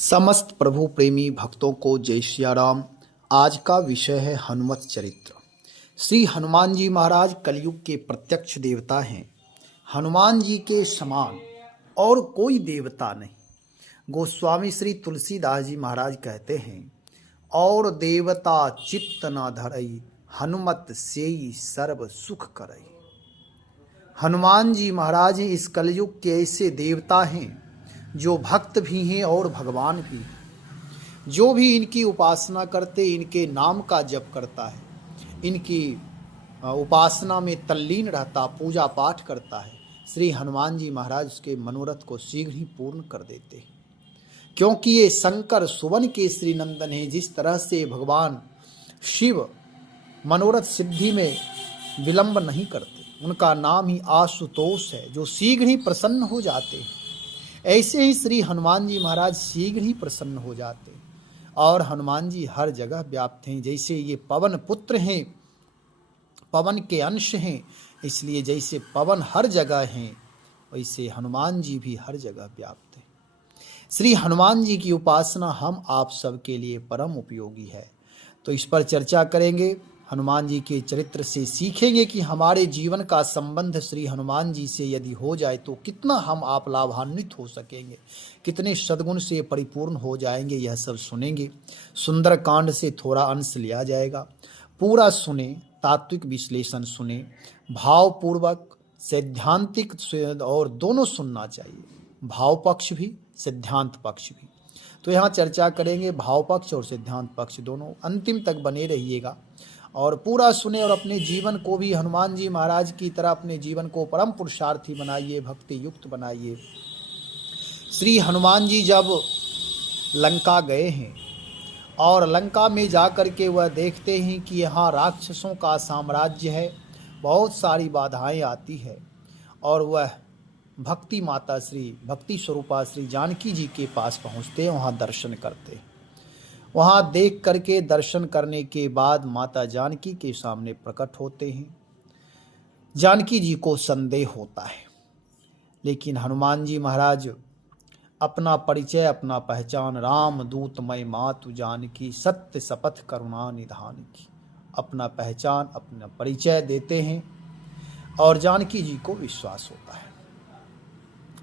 समस्त प्रभु प्रेमी भक्तों को जय सिया राम। आज का विषय है हनुमत चरित्र। श्री हनुमान जी महाराज कलयुग के प्रत्यक्ष देवता हैं। हनुमान जी के समान और कोई देवता नहीं। गोस्वामी श्री तुलसीदास जी महाराज कहते हैं, और देवता चित्त न धरई, हनुमत सेई सर्व सुख करई। हनुमान जी महाराज इस कलयुग के ऐसे देवता हैं जो भक्त भी हैं और भगवान भी हैं। जो भी इनकी उपासना करते, इनके नाम का जप करता है, इनकी उपासना में तल्लीन रहता, पूजा पाठ करता है, श्री हनुमान जी महाराज उसके मनोरथ को शीघ्र ही पूर्ण कर देते हैं। क्योंकि ये शंकर सुवन के श्री नंदन हैं। जिस तरह से भगवान शिव मनोरथ सिद्धि में विलंब नहीं करते, उनका नाम ही आशुतोष है, जो शीघ्र ही प्रसन्न हो जाते हैं। ऐसे ही श्री हनुमान जी महाराज शीघ्र ही प्रसन्न हो जाते हैं। और हनुमान जी हर जगह व्याप्त हैं। जैसे ये पवन पुत्र हैं, पवन के अंश हैं, इसलिए जैसे पवन हर जगह हैं, वैसे हनुमान जी भी हर जगह व्याप्त हैं। श्री हनुमान जी की उपासना हम आप सब के लिए परम उपयोगी है। तो इस पर चर्चा करेंगे। हनुमान जी के चरित्र से सीखेंगे कि हमारे जीवन का संबंध श्री हनुमान जी से यदि हो जाए तो कितना हम आप लाभान्वित हो सकेंगे, कितने सद्गुण से परिपूर्ण हो जाएंगे, यह सब सुनेंगे। सुंदर कांड से थोड़ा अंश लिया जाएगा। पूरा सुने, तात्विक विश्लेषण सुने, भावपूर्वक सैद्धांतिक और दोनों सुनना चाहिए, भाव पक्ष भी सिद्धांत पक्ष भी। तो यहाँ चर्चा करेंगे भाव पक्ष और सिद्धांत पक्ष दोनों। अंतिम तक बने रहिएगा और पूरा सुने और अपने जीवन को भी हनुमान जी महाराज की तरह अपने जीवन को परम पुरुषार्थी बनाइए, भक्ति युक्त बनाइए। श्री हनुमान जी जब लंका गए हैं और लंका में जाकर के वह देखते हैं कि यहाँ राक्षसों का साम्राज्य है, बहुत सारी बाधाएं आती है, और वह भक्ति माता श्री भक्ति स्वरूपा श्री जानकी जी के पास पहुँचते हैं, वहाँ दर्शन करते हैं। वहाँ देख करके दर्शन करने के बाद माता जानकी के सामने प्रकट होते हैं। जानकी जी को संदेह होता है, लेकिन हनुमान जी महाराज अपना परिचय, अपना पहचान, राम दूत मई मातु जानकी, सत्य शपथ करुणा निधान की, अपना पहचान, अपना परिचय देते हैं और जानकी जी को विश्वास होता है।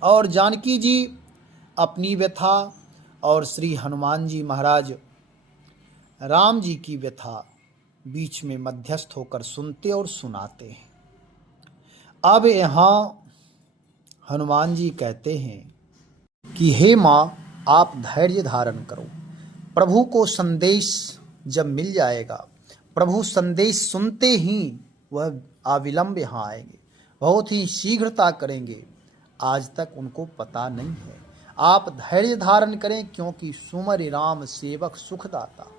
और जानकी जी अपनी व्यथा और श्री हनुमान जी महाराज राम जी की व्यथा बीच में मध्यस्थ होकर सुनते और सुनाते हैं। अब यहाँ हनुमान जी कहते हैं कि हे माँ, आप धैर्य धारण करो। प्रभु को संदेश जब मिल जाएगा, प्रभु संदेश सुनते ही वह अविलंब यहाँ आएंगे, बहुत ही शीघ्रता करेंगे। आज तक उनको पता नहीं है। आप धैर्य धारण करें, क्योंकि सुमरि राम सेवक सुखदाता,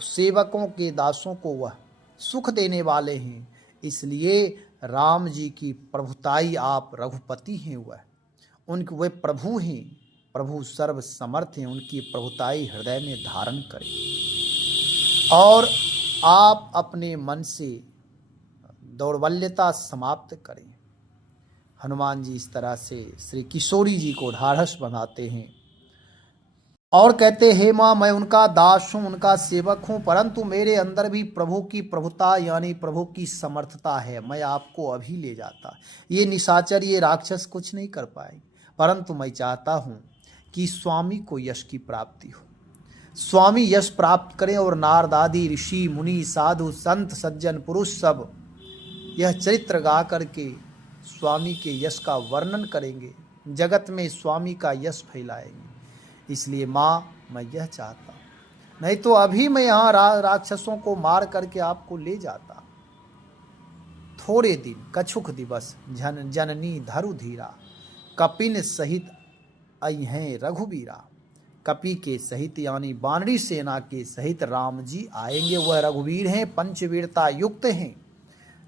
सेवकों के दासों को वह सुख देने वाले हैं। इसलिए राम जी की प्रभुताई, आप रघुपति हैं, वे प्रभु हैं, प्रभु सर्व समर्थ हैं। उनकी प्रभुताई हृदय में धारण करें और आप अपने मन से दौर्बल्यता समाप्त करें। हनुमान जी इस तरह से श्री किशोरी जी को ढाढ़स बनाते हैं और कहते, हे माँ, मैं उनका दास हूँ, उनका सेवक हूँ, परंतु मेरे अंदर भी प्रभु की प्रभुता यानी प्रभु की समर्थता है। मैं आपको अभी ले जाता। ये निशाचर, ये राक्षस कुछ नहीं कर पाएंगे, परंतु मैं चाहता हूँ कि स्वामी को यश की प्राप्ति हो, स्वामी यश प्राप्त करें और नारद आदि ऋषि मुनि साधु संत सज्जन पुरुष सब यह चरित्र गा करके स्वामी के यश का वर्णन करेंगे, जगत में स्वामी का यश फैलाएंगे। इसलिए माँ, मैं यह चाहता, नहीं तो अभी मैं यहाँ राक्षसों को मार करके आपको ले जाता। थोड़े दिन कछुक दिवस जननी धरु धीरा, कपिन सहित अइहें रघुबीरा। कपि के सहित यानी बानरी सेना के सहित राम जी आएंगे। वह रघुवीर हैं, पंचवीरता युक्त हैं।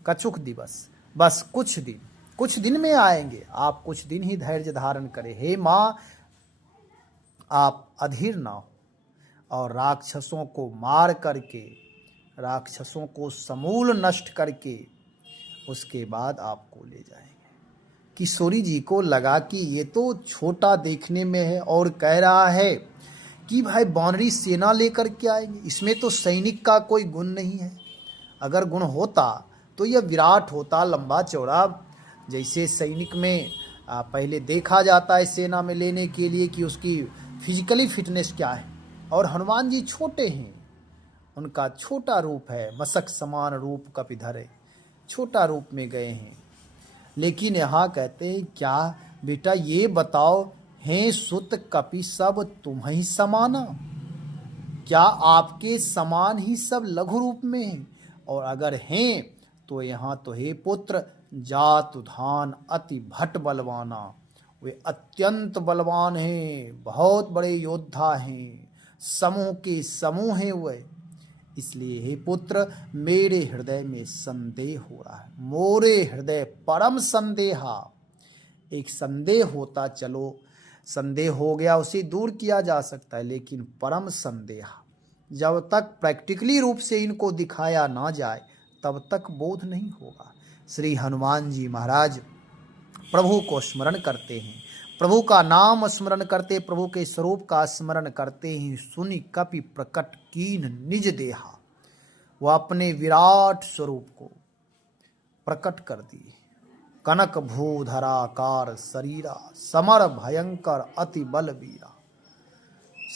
कछुक दिवस, बस कुछ दिन में आएंगे। आप कुछ दिन ही धैर्य धारण करें। हे माँ, आप अधीर ना हो और राक्षसों को मार करके, राक्षसों को समूल नष्ट करके उसके बाद आपको ले जाएंगे। किशोरी जी को लगा कि ये तो छोटा देखने में है और कह रहा है कि भाई वानरी सेना लेकर के आएंगे, इसमें तो सैनिक का कोई गुण नहीं है। अगर गुण होता तो यह विराट होता, लंबा चौड़ा, जैसे सैनिक में पहले देखा जाता है सेना में लेने के लिए कि उसकी फिजिकली फिटनेस क्या है। और हनुमान जी छोटे हैं, उनका छोटा रूप है, मशक समान रूप कपिधर है, छोटा रूप में गए हैं। लेकिन यहाँ कहते हैं क्या बेटा ये बताओ, हैं सुत कपि सब तुम्हीं समाना, क्या आपके समान ही सब लघु रूप में हैं? और अगर हैं तो यहाँ तो हे पुत्र जात उधान अति भट बलवाना, वे अत्यंत बलवान हैं, बहुत बड़े योद्धा हैं, समूह के समूह हैं वे। इसलिए हे पुत्र मेरे हृदय में संदेह हो रहा है, मोरे हृदय परम संदेहा। एक संदेह होता, चलो संदेह हो गया उसे दूर किया जा सकता है, लेकिन परम संदेह जब तक प्रैक्टिकली रूप से इनको दिखाया ना जाए तब तक बोध नहीं होगा। श्री हनुमान जी महाराज प्रभु को स्मरण करते हैं, प्रभु का नाम स्मरण करते, प्रभु के स्वरूप का स्मरण करते हैं। सुनि कपि प्रकट कीन निज देहा, वो अपने विराट स्वरूप को प्रकट कर दिए। कनक भूधराकार शरीरा, समर भयंकर अति बलबीरा।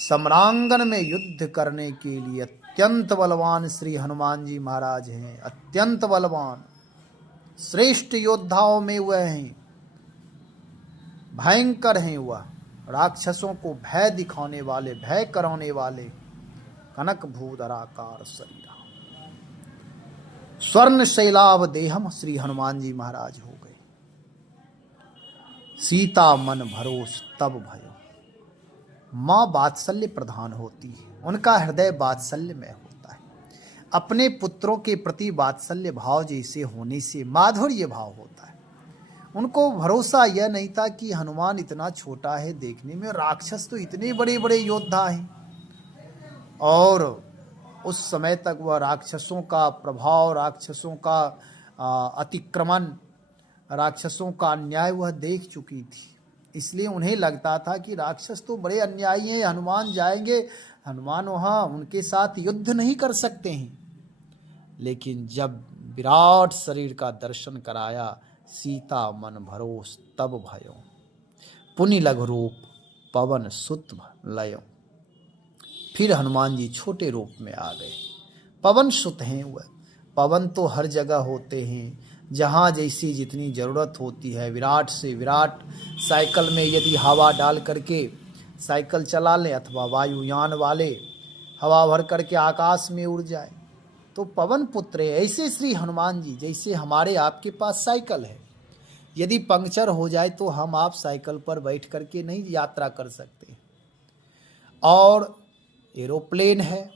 सम्रांगन में युद्ध करने के लिए अत्यंत बलवान श्री हनुमान जी महाराज हैं, अत्यंत बलवान, श्रेष्ठ योद्धाओं में वह हैं, भयंकर हैं वह, राक्षसों को भय दिखाने वाले, भय कराने वाले। कनक भूधराकार शरीरा, स्वर्ण शैलाभ देहम श्री हनुमान जी महाराज हो गए। सीता मन भरोस तब भयो, माँ वात्सल्य प्रधान होती है, उनका हृदय वात्सल्य में होता है। अपने पुत्रों के प्रति वात्सल्य भाव जैसे होने से माधुर्य भाव होता है। उनको भरोसा यह नहीं था कि हनुमान इतना छोटा है देखने में, राक्षस तो इतने बड़े बड़े योद्धा हैं। और उस समय तक वह राक्षसों का प्रभाव, राक्षसों का अतिक्रमण, राक्षसों का अन्याय वह देख चुकी थी। इसलिए उन्हें लगता था कि राक्षस तो बड़े अन्यायी हैं, हनुमान जाएंगे, हनुमान वहाँ उनके साथ युद्ध नहीं कर सकते हैं। लेकिन जब विराट शरीर का दर्शन कराया, सीता मन भरोस तब भयो, पुनि लघु रूप पवन सुत लयो। फिर हनुमान जी छोटे रूप में आ गए। पवन सुत हैं वह, पवन तो हर जगह होते हैं, जहाँ जैसी जितनी ज़रूरत होती है। विराट से विराट साइकिल में यदि हवा डाल करके साइकिल चला लें, अथवा वायुयान वाले हवा भर करके आकाश में उड़ जाए, तो पवन पुत्र है। ऐसे श्री हनुमान जी, जैसे हमारे आपके पास साइकिल है, यदि पंक्चर हो जाए तो हम आप साइकिल पर बैठ करके नहीं यात्रा कर सकते। और एरोप्लेन है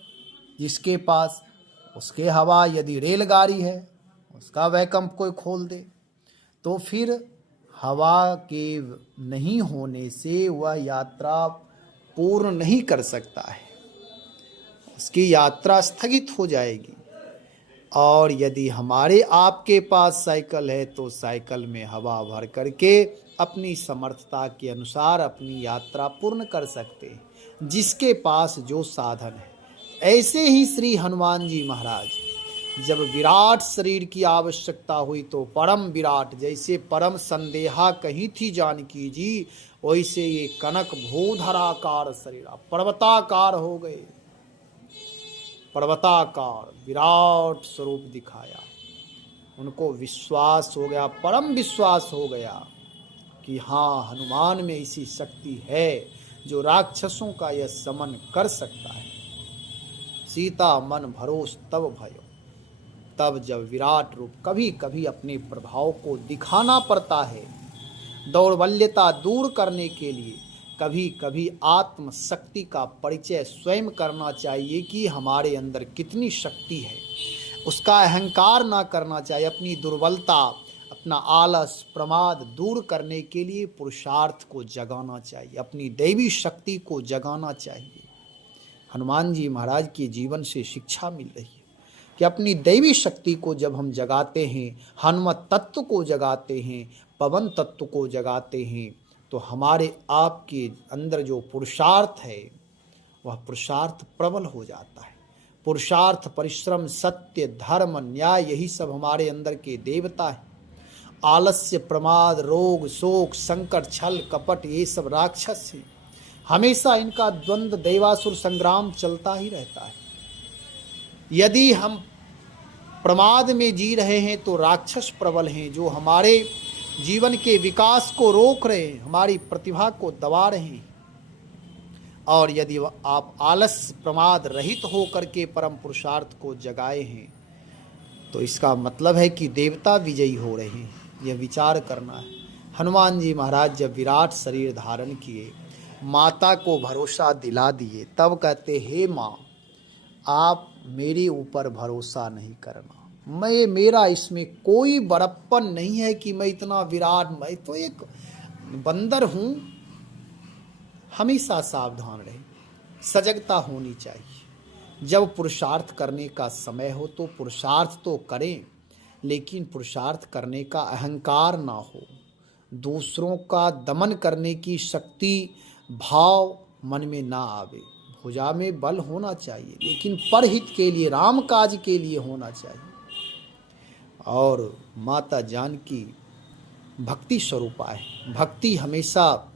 जिसके पास, उसके हवा, यदि रेलगाड़ी है उसका वैकम कोई खोल दे तो फिर हवा के नहीं होने से वह यात्रा पूर्ण नहीं कर सकता है, उसकी यात्रा स्थगित हो जाएगी। और यदि हमारे आपके पास साइकिल है तो साइकिल में हवा भर करके अपनी समर्थता के अनुसार अपनी यात्रा पूर्ण कर सकते हैं, जिसके पास जो साधन है। ऐसे ही श्री हनुमान जी महाराज जब विराट शरीर की आवश्यकता हुई तो परम विराट, जैसे परम संदेहा कही थी जानकी जी, वैसे ये कनक भूधराकार शरीर पर्वताकार हो गए। पर्वताकार विराट स्वरूप दिखाया, उनको विश्वास हो गया, परम विश्वास हो गया कि हाँ, हनुमान में ऐसी शक्ति है जो राक्षसों का यह समन कर सकता है। सीता मन भरोस तब भयो, तब जब विराट रूप कभी कभी अपने प्रभाव को दिखाना पड़ता है, दौर्बल्यता दूर करने के लिए कभी कभी आत्मशक्ति का परिचय स्वयं करना चाहिए कि हमारे अंदर कितनी शक्ति है। उसका अहंकार ना करना चाहिए, अपनी दुर्बलता, अपना आलस, प्रमाद दूर करने के लिए पुरुषार्थ को जगाना चाहिए, अपनी दैवी शक्ति को जगाना चाहिए। हनुमान जी महाराज के जीवन से शिक्षा मिल रही है कि अपनी दैवी शक्ति को जब हम जगाते हैं, हनुमत तत्व को जगाते हैं, पवन तत्व को जगाते हैं, तो हमारे आपके अंदर जो पुरुषार्थ है वह पुरुषार्थ प्रबल हो जाता है। पुरुषार्थ, परिश्रम, सत्य, धर्म, न्याय, यही सब हमारे अंदर के देवता हैं। आलस्य, प्रमाद, रोग, शोक, संकट, छल, कपट, ये सब राक्षस हैं। हमेशा इनका द्वंद्व, दैवासुर संग्राम चलता ही रहता है। यदि हम प्रमाद में जी रहे हैं तो राक्षस प्रबल हैं, जो हमारे जीवन के विकास को रोक रहे हैं, हमारी प्रतिभा को दबा रहे हैं। और यदि आप आलस्य, प्रमाद रहित होकर के परम पुरुषार्थ को जगाए हैं तो इसका मतलब है कि देवता विजयी हो रहे हैं। यह विचार करना है। हनुमान जी महाराज जब विराट शरीर धारण किए, माता को भरोसा दिला दिए, तब कहते, हे माँ, आप मेरे ऊपर भरोसा नहीं करना, मेरा इसमें कोई बड़प्पन नहीं है कि मैं इतना विराट, मैं तो एक बंदर हूँ। हमेशा सावधान रहे, सजगता होनी चाहिए। जब पुरुषार्थ करने का समय हो तो पुरुषार्थ तो करें, लेकिन पुरुषार्थ करने का अहंकार ना हो, दूसरों का दमन करने की शक्ति, भाव मन में ना आवे। भुजा में बल होना चाहिए, लेकिन परहित के लिए, राम काज के लिए होना चाहिए। और माता जानकी भक्ति स्वरूपा है। भक्ति हमेशा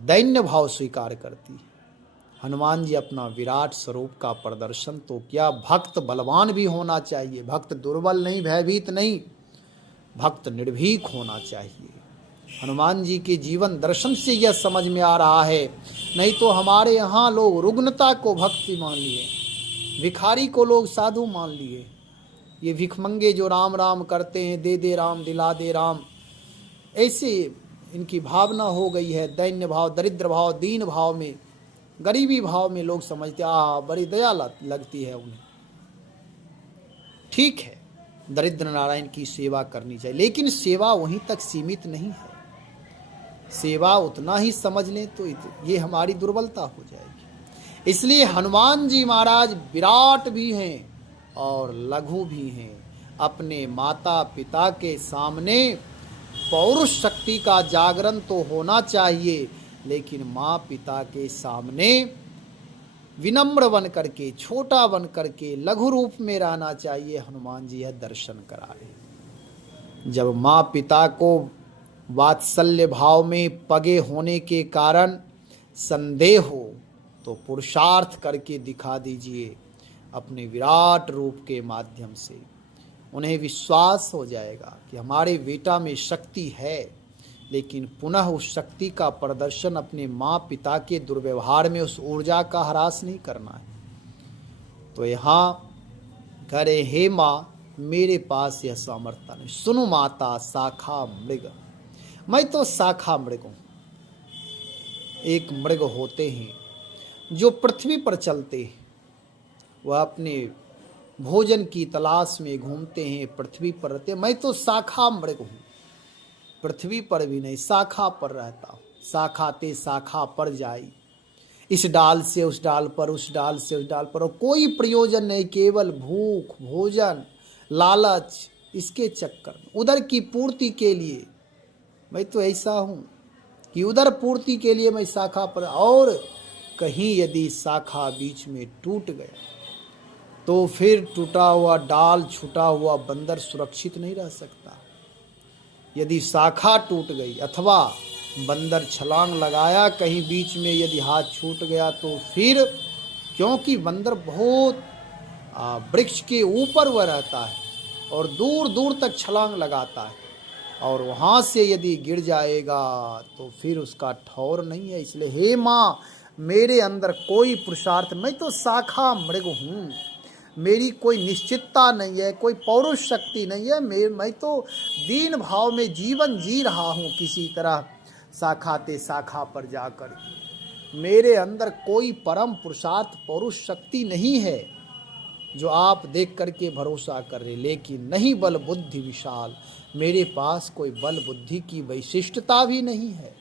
दैन्य भाव स्वीकार करती है। हनुमान जी अपना विराट स्वरूप का प्रदर्शन तो किया। भक्त बलवान भी होना चाहिए, भक्त दुर्बल नहीं, भयभीत नहीं, भक्त निर्भीक होना चाहिए। हनुमान जी के जीवन दर्शन से यह समझ में आ रहा है। नहीं तो हमारे यहाँ लोग रुग्णता को भक्ति मान लिए, भिखारी को लोग साधु मान लिए। ये भिखमंगे जो राम राम करते हैं, दे दे राम, दिला दे राम, ऐसे इनकी भावना हो गई है। दैन्य भाव, दरिद्र भाव, दीन भाव में, गरीबी भाव में लोग समझते बड़ी दया लगती है उन्हें। ठीक है, दरिद्र नारायण की सेवा करनी चाहिए, लेकिन सेवा वहीं तक सीमित नहीं है। सेवा उतना ही समझ लें तो ये हमारी दुर्बलता हो जाएगी। इसलिए हनुमान जी महाराज विराट भी हैं और लघु भी हैं। अपने माता पिता के सामने पौरुष शक्ति का जागरण तो होना चाहिए, लेकिन माँ पिता के सामने विनम्र बन करके, छोटा बन करके, लघु रूप में रहना चाहिए। हनुमान जी यह दर्शन करा रहे। जब माँ पिता को वात्सल्य भाव में पगे होने के कारण संदेह हो तो पुरुषार्थ करके दिखा दीजिए अपने विराट रूप के माध्यम से। उन्हें विश्वास हो जाएगा कि हमारे बेटा में शक्ति है, लेकिन पुनः उस शक्ति का प्रदर्शन अपने माँ पिता के दुर्व्यवहार में उस ऊर्जा का ह्रास नहीं करना है। तो यहाँ करे, हे माँ, मेरे पास यह सामर्थ्य नहीं। सुनो माता, शाखा मृग, मैं तो शाखा मृग हूँ। एक मृग होते हैं जो पृथ्वी पर चलते हैं, वह अपने भोजन की तलाश में घूमते हैं, पृथ्वी पर रहते हैं। मैं तो शाखा मृग हूँ, पृथ्वी पर भी नहीं, शाखा पर रहता हूँ। शाखा ते शाखा पर जाई, इस डाल से उस डाल पर, उस डाल से उस डाल पर, और कोई प्रयोजन नहीं, केवल भूख, भोजन, लालच, इसके चक्कर में, उधर की पूर्ति के लिए। मैं तो ऐसा हूँ कि उधर पूर्ति के लिए मैं शाखा पर, और कहीं यदि शाखा बीच में टूट गया तो फिर टूटा हुआ डाल, छूटा हुआ बंदर सुरक्षित नहीं रह सकता। यदि शाखा टूट गई अथवा बंदर छलांग लगाया कहीं बीच में, यदि हाथ छूट गया तो फिर, क्योंकि बंदर बहुत वृक्ष के ऊपर वह रहता है और दूर दूर तक छलांग लगाता है, और वहाँ से यदि गिर जाएगा तो फिर उसका ठौर नहीं है। इसलिए हे माँ, मेरे अंदर कोई पुरुषार्थ, मैं तो शाखा मृग हूँ, मेरी कोई निश्चितता नहीं है, कोई पौरुष शक्ति नहीं है। मैं तो दीन भाव में जीवन जी रहा हूँ किसी तरह, शाखा ते शाखा पर जाकर। मेरे अंदर कोई परम पुरुषार्थ, पौरुष शक्ति नहीं है जो आप देख करके भरोसा कर रहे। लेकिन नहीं बल बुद्धि विशाल, मेरे पास कोई बल बुद्धि की वैशिष्टता भी नहीं है।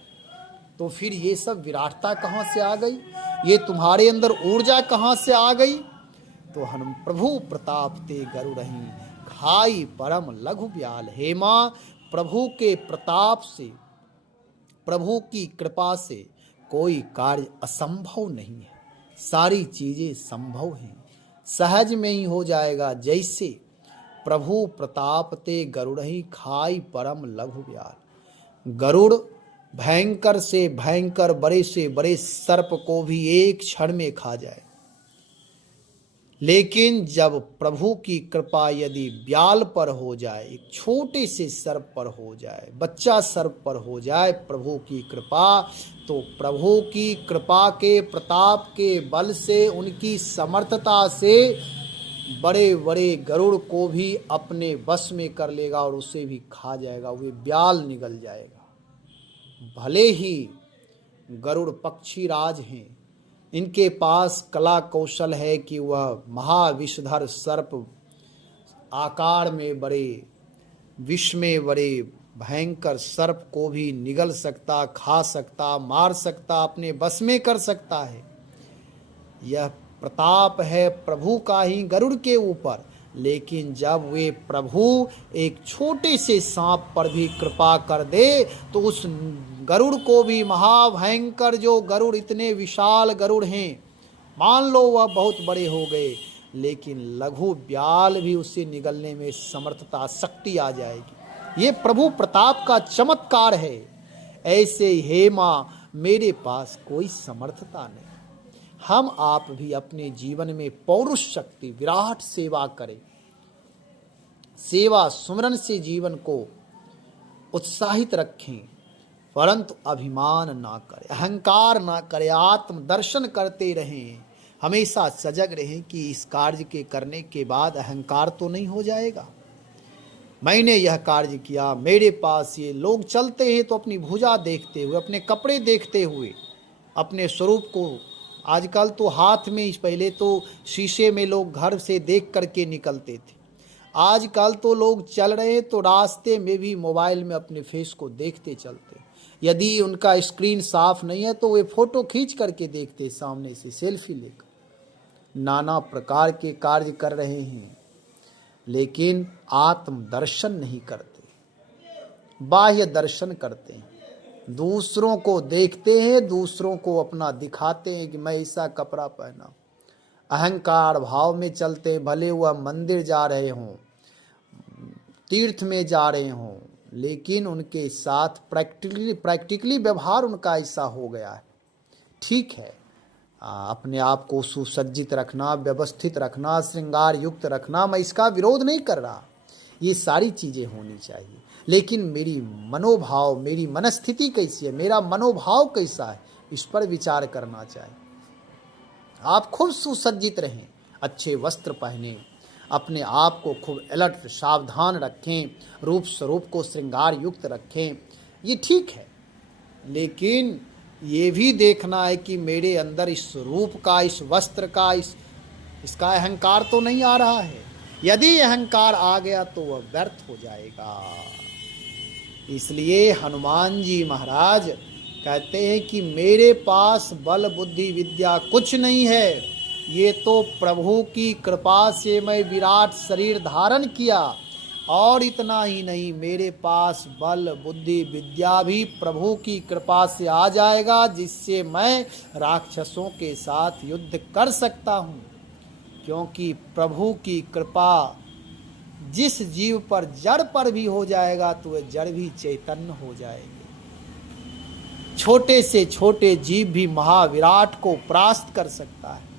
तो फिर ये सब विराटता कहाँ से आ गई? ये तुम्हारे अंदर ऊर्जा कहाँ से आ गई? तो हनुम प्रभु प्रताप ते गरु रही, खाई परम लघु ब्याल। हे माँ, प्रभु के प्रताप से, प्रभु की कृपा से कोई कार्य असंभव नहीं है। सारी चीजें संभव हैं, सहज में ही हो जाएगा। जैसे प्रभु प्रताप ते गरुड़हि खाई परम लघु ब्याल। गरुड़ भयंकर से भयंकर, बड़े से बड़े सर्प को भी एक क्षण में खा जाए, लेकिन जब प्रभु की कृपा यदि ब्याल पर हो जाए, एक छोटे से सर्प पर हो जाए, बच्चा सर्प पर हो जाए प्रभु की कृपा, तो प्रभु की कृपा के प्रताप के बल से, उनकी समर्थता से बड़े बड़े गरुड़ को भी अपने बस में कर लेगा और उसे भी खा जाएगा, वे ब्याल निगल जाएगा। भले ही गरुड़ पक्षी राज हैं, इनके पास कला कौशल है कि वह महाविषधर सर्प, आकार में बड़े, विष में बड़े भयंकर सर्प को भी निगल सकता, खा सकता, मार सकता, अपने बस में कर सकता है। यह प्रताप है प्रभु का ही गरुड़ के ऊपर। लेकिन जब वे प्रभु एक छोटे से सांप पर भी कृपा कर दे, तो उस गरुड़ को भी, महाभयंकर जो गरुड़, इतने विशाल गरुड़ हैं, मान लो वह बहुत बड़े हो गए, लेकिन लघु ब्याल भी उसे निगलने में समर्थता, शक्ति आ जाएगी। ये प्रभु प्रताप का चमत्कार है। ऐसे हे माँ, मेरे पास कोई समर्थता नहीं। हम आप भी अपने जीवन में पौरुष शक्ति, विराट सेवा करें। सेवा सुमरन से जीवन को उत्साहित रखें, परंतु अभिमान ना करें, अहंकार ना करें, आत्म दर्शन करते रहें। हमेशा सजग रहें कि इस कार्य के करने के बाद अहंकार तो नहीं हो जाएगा। मैंने यह कार्य किया, मेरे पास ये लोग चलते हैं तो अपनी भुजा देखते हुए, अपने कपड़े देखते हुए, अपने स्वरूप को, आजकल तो हाथ में, पहले तो शीशे में लोग घर से देख करके निकलते थे, आजकल तो लोग चल रहे तो रास्ते में भी मोबाइल में अपने फेस को देखते चलते। यदि उनका स्क्रीन साफ नहीं है तो वे फोटो खींच करके देखते, सामने से सेल्फी लेकर। नाना प्रकार के कार्य कर रहे हैं, लेकिन आत्म दर्शन नहीं करते, बाह्य दर्शन करते हैं। दूसरों को देखते हैं, दूसरों को अपना दिखाते हैं कि मैं ऐसा कपड़ा पहना, अहंकार भाव में चलते। भले वह मंदिर जा रहे हों, तीर्थ में जा रहे हों, लेकिन उनके साथ प्रैक्टिकली व्यवहार उनका ऐसा हो गया है। ठीक है, अपने आप को सुसज्जित रखना, व्यवस्थित रखना, श्रृंगार युक्त रखना, मैं इसका विरोध नहीं कर रहा, ये सारी चीज़ें होनी चाहिए। लेकिन मेरी मनोभाव, मेरी मनस्थिति कैसी है, मेरा मनोभाव कैसा है, इस पर विचार करना चाहिए। आप खूब सुसज्जित रहें, अच्छे वस्त्र पहने, अपने आप को खूब अलर्ट, सावधान रखें, रूप स्वरूप को श्रृंगार युक्त रखें, ये ठीक है। लेकिन ये भी देखना है कि मेरे अंदर इस रूप का, इस वस्त्र का, इसका अहंकार तो नहीं आ रहा है। यदि अहंकार आ गया तो वह व्यर्थ हो जाएगा। इसलिए हनुमान जी महाराज कहते हैं कि मेरे पास बल बुद्धि विद्या कुछ नहीं है, ये तो प्रभु की कृपा से मैं विराट शरीर धारण किया, और इतना ही नहीं, मेरे पास बल बुद्धि विद्या भी प्रभु की कृपा से आ जाएगा, जिससे मैं राक्षसों के साथ युद्ध कर सकता हूँ। क्योंकि प्रभु की कृपा जिस जीव पर, जड़ पर भी हो जाएगा तो वह जड़ भी चैतन्य हो जाएंगे। छोटे से छोटे जीव भी महाविराट को परास्त कर सकता है।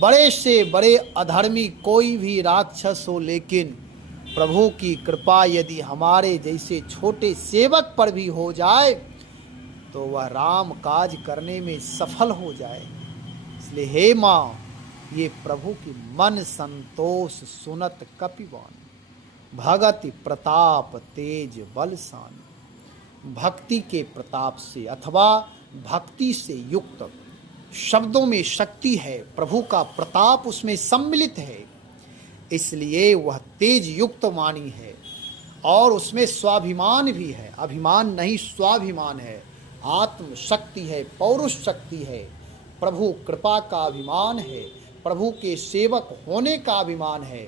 बड़े से बड़े अधर्मी कोई भी राक्षस हो, लेकिन प्रभु की कृपा यदि हमारे जैसे छोटे सेवक पर भी हो जाए तो वह राम काज करने में सफल हो जाए। इसलिए हे माँ, ये प्रभु की मन संतोष सुनत कपिवान, भगति प्रताप तेज बलशान। भक्ति के प्रताप से अथवा भक्ति से युक्त शब्दों में शक्ति है, प्रभु का प्रताप उसमें सम्मिलित है, इसलिए वह तेज युक्त वाणी है और उसमें स्वाभिमान भी है। अभिमान नहीं, स्वाभिमान है, आत्म शक्ति है, पौरुष शक्ति है, प्रभु कृपा का अभिमान है, प्रभु के सेवक होने का अभिमान है।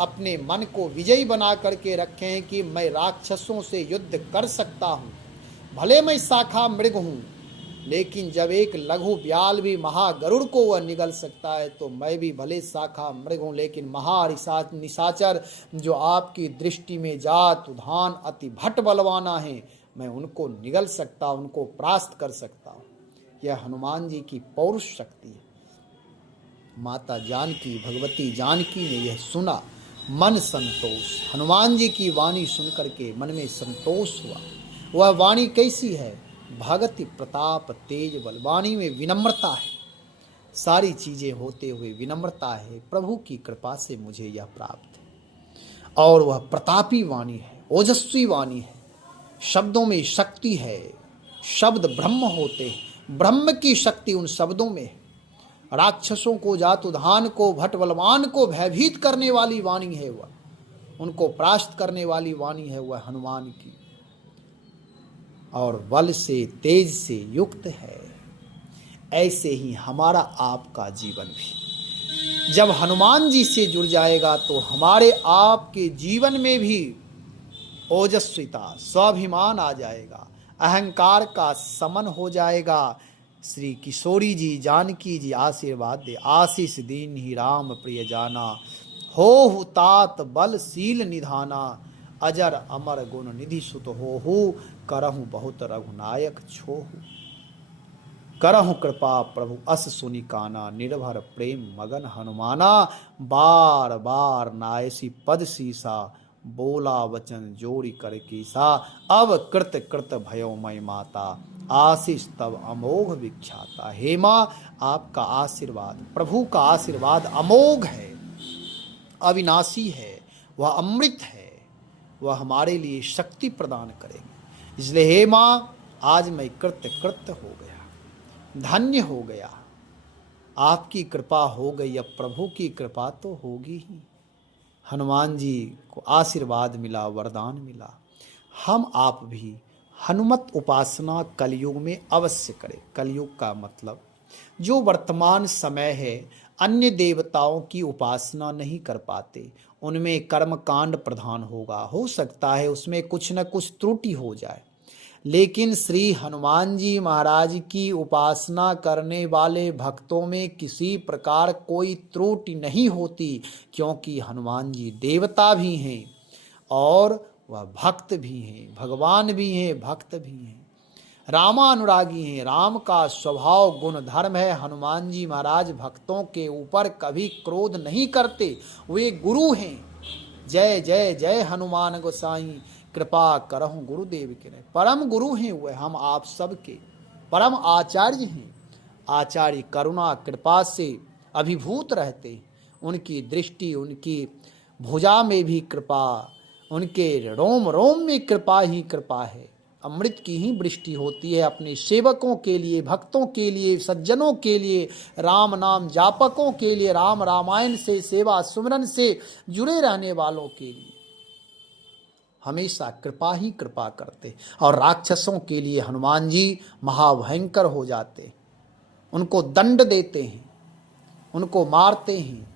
अपने मन को विजयी बना करके रखें कि मैं राक्षसों से युद्ध कर सकता हूँ, भले मैं शाखा मृग हूँ, लेकिन जब एक लघु ब्याल भी महागरुड़ को वह निगल सकता है, तो मैं भी भले शाखा मृग हूँ, लेकिन निशाचर जो आपकी दृष्टि में जात उधान अति भट बलवाना है, मैं उनको निगल सकता, उनको परास्त कर सकता हूँ। यह हनुमान जी की पौरुष शक्ति है। माता जानकी, भगवती जानकी ने यह सुना, मन संतोष। हनुमान जी की वाणी सुनकर के मन में संतोष हुआ। वह वाणी कैसी है? भगति प्रताप तेज बल। वाणी में विनम्रता है, सारी चीजें होते हुए विनम्रता है। प्रभु की कृपा से मुझे यह प्राप्त है। और वह प्रतापी वाणी है, ओजस्वी वाणी है, शब्दों में शक्ति है। शब्द ब्रह्म होते हैं, ब्रह्म की शक्ति उन शब्दों में है। राक्षसों को, जातुधान को, भट बलवान को भयभीत करने वाली वाणी है वह, उनको परास्त करने वाली वाणी है वह हनुमान की, और बल से तेज से युक्त है। ऐसे ही हमारा आपका जीवन भी जब हनुमान जी से जुड़ जाएगा तो हमारे आपके जीवन में भी ओजस्विता, स्वाभिमान आ जाएगा, अहंकार का समन हो जाएगा। श्री किशोरी जी, जानकी जी आशीर्वाद दे, आशीष दीन ही राम प्रिय जाना, हो तात बल शील निधाना, अजर अमर गुण निधि सुत हो, करहु बहुत रघुनायक छोहु। करहु कृपा प्रभु अस सुनि काना, निर्भर प्रेम मगन हनुमाना, बार बार नायसी पद सीसा, बोला वचन जोड़ी कर कीसा, अब कृत कृत भयो मय माता, आशीष तब अमोघ विख्याता। हे माँ, आपका आशीर्वाद, प्रभु का आशीर्वाद अमोघ है, अविनाशी है, वह अमृत है, वह हमारे लिए शक्ति प्रदान करेंगे। इसलिए हे माँ, आज मैं कृत्य कृत्य हो गया, धन्य हो गया, आपकी कृपा हो गई। अब प्रभु की कृपा तो होगी ही। हनुमान जी को आशीर्वाद मिला, वरदान मिला। हम आप भी हनुमत उपासना कलयुग में अवश्य करें। कलयुग का मतलब जो वर्तमान समय है, अन्य देवताओं की उपासना नहीं कर पाते, उनमें कर्म कांड प्रधान होगा। हो सकता है उसमें कुछ न कुछ त्रुटि हो जाए, लेकिन श्री हनुमान जी महाराज की उपासना करने वाले भक्तों में किसी प्रकार कोई त्रुटि नहीं होती, क्योंकि हनुमान जी देवता भी हैं और वह भक्त भी हैं, भगवान भी हैं, भक्त भी हैं, रामानुरागी हैं। राम का स्वभाव गुण धर्म है। हनुमान जी महाराज भक्तों के ऊपर कभी क्रोध नहीं करते, वे गुरु हैं। जय जय जय हनुमान गोसाई, कृपा करहु गुरुदेव के। परम गुरु हैं वे, हम आप सबके परम आचार्य हैं। आचार्य करुणा कृपा से अभिभूत रहते, उनकी दृष्टि, उनकी भुजा में भी कृपा, उनके रोम रोम में कृपा ही कृपा है। अमृत की ही वृष्टि होती है अपने सेवकों के लिए, भक्तों के लिए, सज्जनों के लिए, राम नाम जापकों के लिए, राम रामायण से, सेवा सुमरन से जुड़े रहने वालों के लिए हमेशा कृपा ही कृपा करते। और राक्षसों के लिए हनुमान जी महाभयंकर हो जाते, उनको दंड देते हैं, उनको मारते हैं।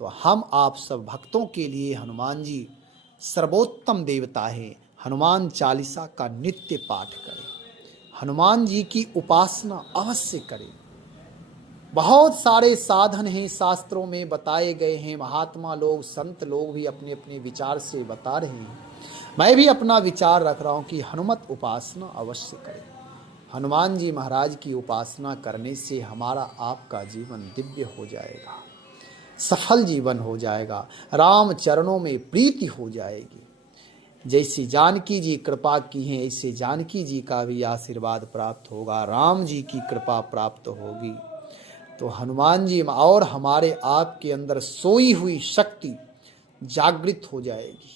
तो हम आप सब भक्तों के लिए हनुमान जी सर्वोत्तम देवता है। हनुमान चालीसा का नित्य पाठ करें, हनुमान जी की उपासना अवश्य करें। बहुत सारे साधन हैं, शास्त्रों में बताए गए हैं, महात्मा लोग, संत लोग भी अपने अपने विचार से बता रहे हैं। मैं भी अपना विचार रख रहा हूं कि हनुमत उपासना अवश्य करें। हनुमान जी महाराज की उपासना करने से हमारा आपका जीवन दिव्य हो जाएगा, सफल जीवन हो जाएगा, राम चरणों में प्रीति हो जाएगी। जैसी जानकी जी कृपा की हैं, ऐसे जानकी जी का भी आशीर्वाद प्राप्त होगा, राम जी की कृपा प्राप्त होगी। तो हनुमान जी और हमारे आपके अंदर सोई हुई शक्ति जागृत हो जाएगी।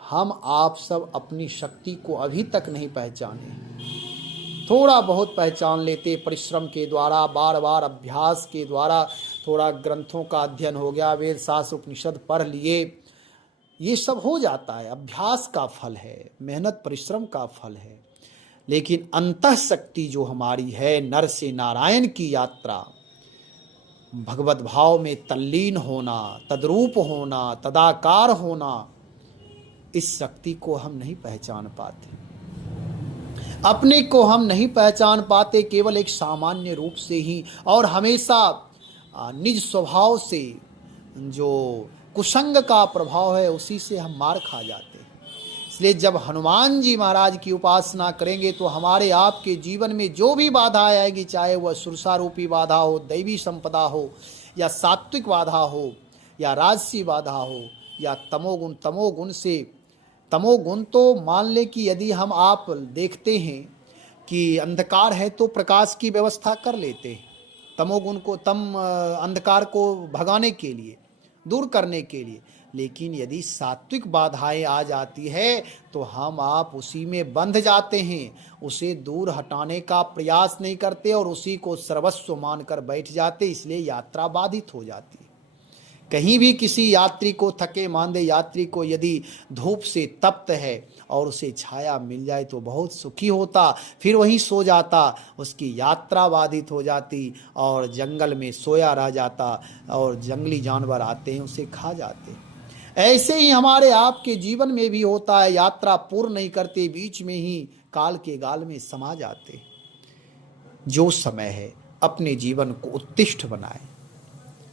हम आप सब अपनी शक्ति को अभी तक नहीं पहचाने, थोड़ा बहुत पहचान लेते परिश्रम के द्वारा, बार बार अभ्यास के द्वारा, थोड़ा ग्रंथों का अध्ययन हो गया, वेद शास्त्र उपनिषद पढ़ लिए, ये सब हो जाता है, अभ्यास का फल है, मेहनत परिश्रम का फल है। लेकिन अंतः शक्ति जो हमारी है, नर से नारायण की यात्रा, भगवत भाव में तल्लीन होना, तद्रूप होना, तदाकार होना, इस शक्ति को हम नहीं पहचान पाते। अपने को हम नहीं पहचान पाते केवल एक सामान्य रूप से ही, और हमेशा निज स्वभाव से जो कुसंग का प्रभाव है उसी से हम मार खा जाते हैं। इसलिए जब हनुमान जी महाराज की उपासना करेंगे तो हमारे आपके जीवन में जो भी बाधा आएगी, चाहे वह सुरसारूपी बाधा हो, दैवी संपदा हो, या सात्विक बाधा हो, या राजसी बाधा हो, या तमोगुण से, तमोगुण तो मान ले कि यदि हम आप देखते हैं कि अंधकार है तो प्रकाश की व्यवस्था कर लेते हैं, तमोगुण को, अंधकार को भगाने के लिए, दूर करने के लिए। लेकिन यदि सात्विक बाधाएं आ जाती है तो हम आप उसी में बंध जाते हैं, उसे दूर हटाने का प्रयास नहीं करते और उसी को सर्वस्व मानकर बैठ जाते, इसलिए यात्रा बाधित हो जाती है। कहीं भी किसी यात्री को, थके मांदे यात्री को यदि धूप से तप्त है और उसे छाया मिल जाए तो बहुत सुखी होता, फिर वहीं सो जाता, उसकी यात्रा बाधित हो जाती और जंगल में सोया रह जाता और जंगली जानवर आते हैं उसे खा जाते। ऐसे ही हमारे आपके जीवन में भी होता है, यात्रा पूर्ण नहीं करते, बीच में ही काल के गाल में समा जाते। जो समय है अपने जीवन को उत्तिष्ठ बनाए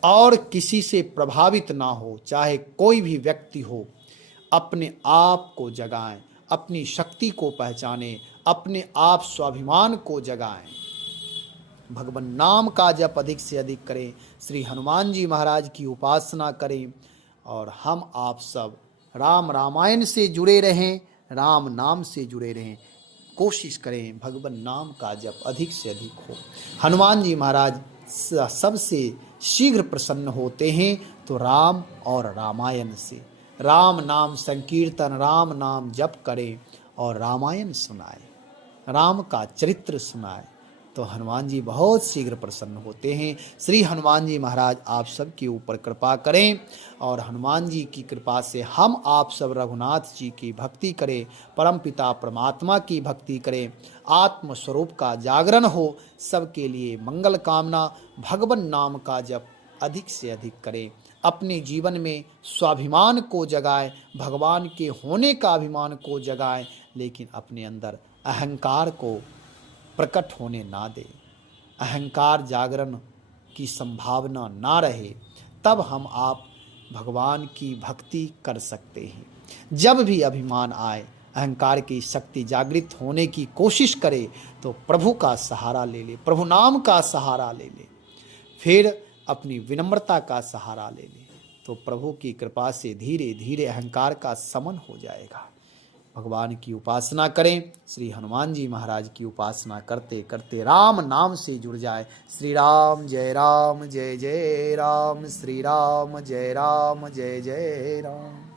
और किसी से प्रभावित ना हो, चाहे कोई भी व्यक्ति हो, अपने आप को जगाएं, अपनी शक्ति को पहचानें, अपने आप स्वाभिमान को जगाएं, भगवान नाम का जप अधिक से अधिक करें, श्री हनुमान जी महाराज की उपासना करें और हम आप सब रामायण से जुड़े रहें, राम नाम से जुड़े रहें। कोशिश करें भगवान नाम का जप अधिक से अधिक हो। हनुमान जी महाराज सबसे शीघ्र प्रसन्न होते हैं तो राम और रामायण से। राम नाम संकीर्तन, राम नाम जप करें और रामायण सुनाए, राम का चरित्र सुनाए तो हनुमान जी बहुत शीघ्र प्रसन्न होते हैं। श्री हनुमान जी महाराज आप सब के ऊपर कृपा करें और हनुमान जी की कृपा से हम आप सब रघुनाथ जी की भक्ति करें, परमपिता परमात्मा की भक्ति करें, आत्म स्वरूप का जागरण हो। सबके लिए मंगल कामना। भगवान नाम का जप अधिक से अधिक करें, अपने जीवन में स्वाभिमान को जगाएं, भगवान के होने का अभिमान को जगाएं, लेकिन अपने अंदर अहंकार को प्रकट होने ना दे, अहंकार जागरण की संभावना ना रहे, तब हम आप भगवान की भक्ति कर सकते हैं। जब भी अभिमान आए, अहंकार की शक्ति जागृत होने की कोशिश करे तो प्रभु का सहारा ले ले, प्रभु नाम का सहारा ले ले, फिर अपनी विनम्रता का सहारा ले ले, तो प्रभु की कृपा से धीरे धीरे अहंकार का समन हो जाएगा। भगवान की उपासना करें, श्री हनुमान जी महाराज की उपासना करते करते राम नाम से जुड़ जाए। श्री राम जय राम, जय जय राम, श्री राम जय राम, जय जय राम।